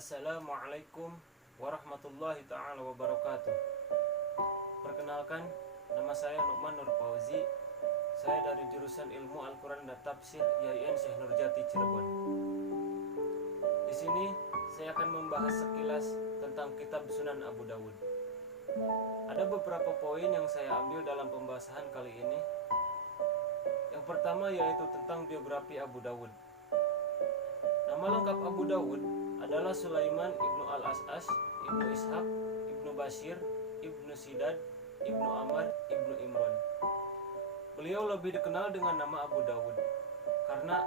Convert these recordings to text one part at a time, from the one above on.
Assalamualaikum warahmatullahi ta'ala wabarakatuh. Perkenalkan, nama saya Nu'man Nur Fauzi. Saya dari jurusan Ilmu Al-Quran dan Tafsir IAIN Syekh Nurjati Cirebon. Di sini saya akan membahas sekilas tentang kitab Sunan Abu Dawud. Ada beberapa poin yang saya ambil dalam pembahasan kali ini. Yang pertama yaitu tentang biografi Abu Dawud. Nama lengkap Abu Dawud adalah Sulaiman ibnu Al-As'as, ibnu Ishaq, ibnu Bashir, ibnu Sidad, ibnu Amr, ibnu Imran. Beliau lebih dikenal dengan nama Abu Dawud karena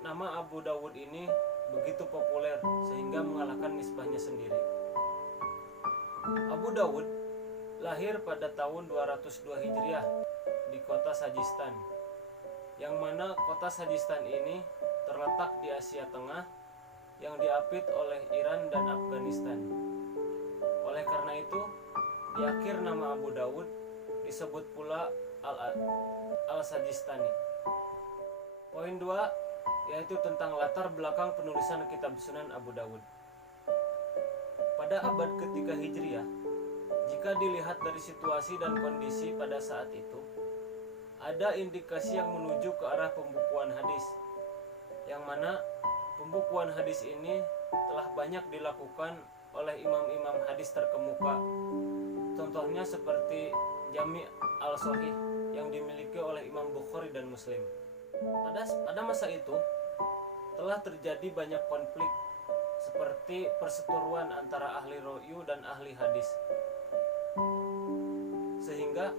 nama Abu Dawud ini begitu populer sehingga mengalahkan nisbahnya sendiri. Abu Dawud lahir pada tahun 202 Hijriah di kota Sajistan, yang mana kota Sajistan ini terletak di Asia Tengah yang diapit oleh Iran dan Afghanistan. Oleh karena itu, di akhir nama Abu Dawud disebut pula Al-Sajistani. Poin 2 yaitu tentang latar belakang penulisan kitab Sunan Abu Dawud. Pada abad ketiga Hijriah, jika dilihat dari situasi dan kondisi pada saat itu, ada indikasi yang menuju ke arah pembukuan hadis, yang mana pembukuan hadis ini telah banyak dilakukan oleh imam-imam hadis terkemuka. Contohnya seperti Jami' al-Sahih yang dimiliki oleh Imam Bukhari dan Muslim. Pada masa itu telah terjadi banyak konflik seperti perseteruan antara ahli ro'yu dan ahli hadis. Sehingga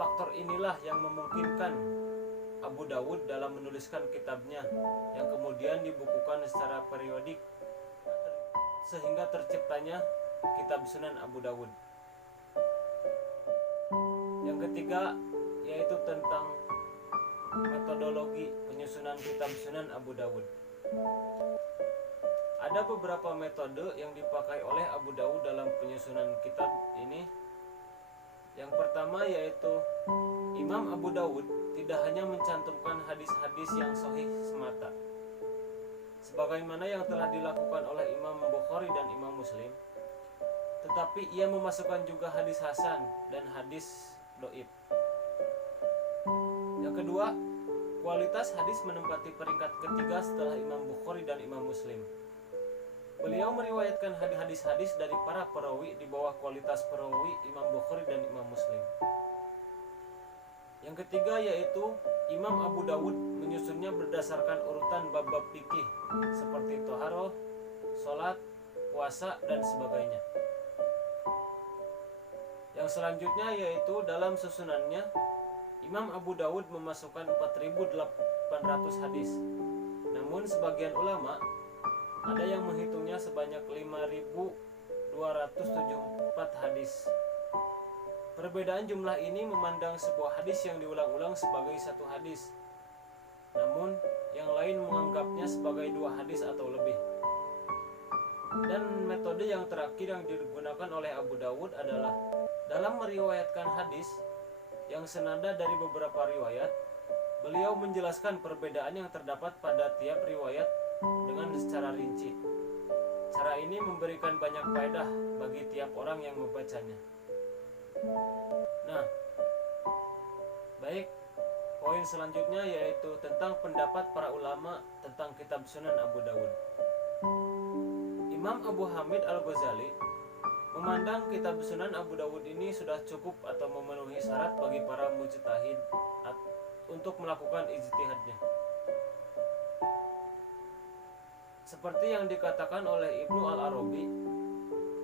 faktor inilah yang memungkinkan Abu Dawud dalam menuliskan kitabnya yang kemudian dibukukan secara periodik sehingga terciptanya kitab Sunan Abu Dawud. Yang ketiga yaitu tentang metodologi penyusunan kitab Sunan Abu Dawud. Ada beberapa metode yang dipakai oleh Abu Dawud dalam penyusunan kitab ini. Yang pertama yaitu Imam Abu Dawud tidak hanya mencantumkan hadis-hadis yang sahih semata, sebagaimana yang telah dilakukan oleh Imam Bukhari dan Imam Muslim, tetapi ia memasukkan juga hadis hasan dan hadis doib. Yang kedua, kualitas hadis menempati peringkat ketiga setelah Imam Bukhari dan Imam Muslim. Beliau meriwayatkan hadis-hadis dari para perawi di bawah kualitas perawi Imam Bukhari dan Imam Muslim. Yang ketiga yaitu Imam Abu Dawud menyusunnya berdasarkan urutan bab-bab fikih seperti toharoh, sholat, puasa, dan sebagainya. Yang selanjutnya yaitu dalam susunannya Imam Abu Dawud memasukkan 4.800 hadis. Namun sebagian ulama ada yang menghitungnya sebanyak 5.274 hadis. Perbedaan jumlah ini memandang sebuah hadis yang diulang-ulang sebagai satu hadis, namun yang lain menganggapnya sebagai dua hadis atau lebih. Dan metode yang terakhir yang digunakan oleh Abu Dawud adalah dalam meriwayatkan hadis yang senada dari beberapa riwayat, beliau menjelaskan perbedaan yang terdapat pada tiap riwayat dengan secara rinci. Cara ini memberikan banyak faedah bagi tiap orang yang membacanya. Nah, baik, poin selanjutnya yaitu tentang pendapat para ulama tentang kitab Sunan Abu Dawud. Imam Abu Hamid Al-Ghazali memandang kitab Sunan Abu Dawud ini sudah cukup atau memenuhi syarat bagi para mujtahid untuk melakukan ijtihadnya. Seperti yang dikatakan oleh Ibnu Al-Arabi,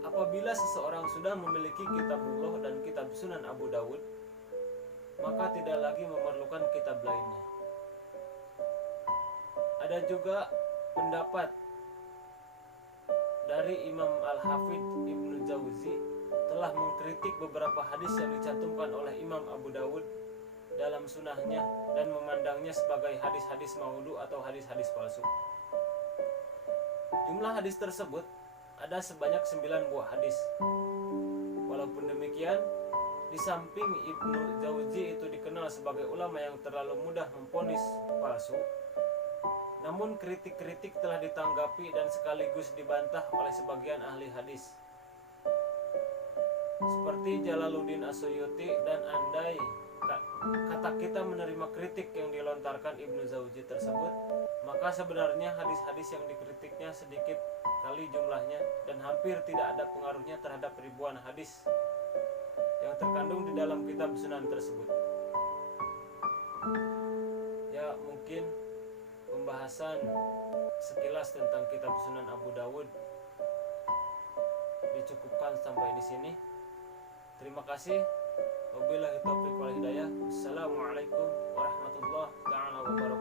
apabila seseorang sudah memiliki kitabullah dan kitab Sunan Abu Dawud, maka tidak lagi memerlukan kitab lainnya. Ada juga pendapat dari Imam Al-Hafidh Ibnu Jauzi telah mengkritik beberapa hadis yang dicantumkan oleh Imam Abu Dawud dalam sunahnya dan memandangnya sebagai hadis-hadis maudhu atau hadis-hadis palsu. Jumlah hadis tersebut ada sebanyak 9 buah hadis. Walaupun demikian, di samping Ibnu Jauzi itu dikenal sebagai ulama yang terlalu mudah memvonis palsu, Namun kritik-kritik telah ditanggapi dan sekaligus dibantah oleh sebagian ahli hadis seperti Jalaluddin As-Suyuti. Dan andai kata kita menerima kritik yang dilontarkan Ibnu Jauzi tersebut, maka sebenarnya hadis-hadis yang dikritiknya sedikit kali jumlahnya dan hampir tidak ada pengaruhnya terhadap ribuan hadis yang terkandung di dalam kitab Sunan tersebut. Ya, mungkin pembahasan sekilas tentang kitab Sunan Abu Dawud dicukupkan sampai di sini. Terima kasih. Wabillahi taufiq wal hidayah. Assalamualaikum warahmatullahi taala wabarakatuh.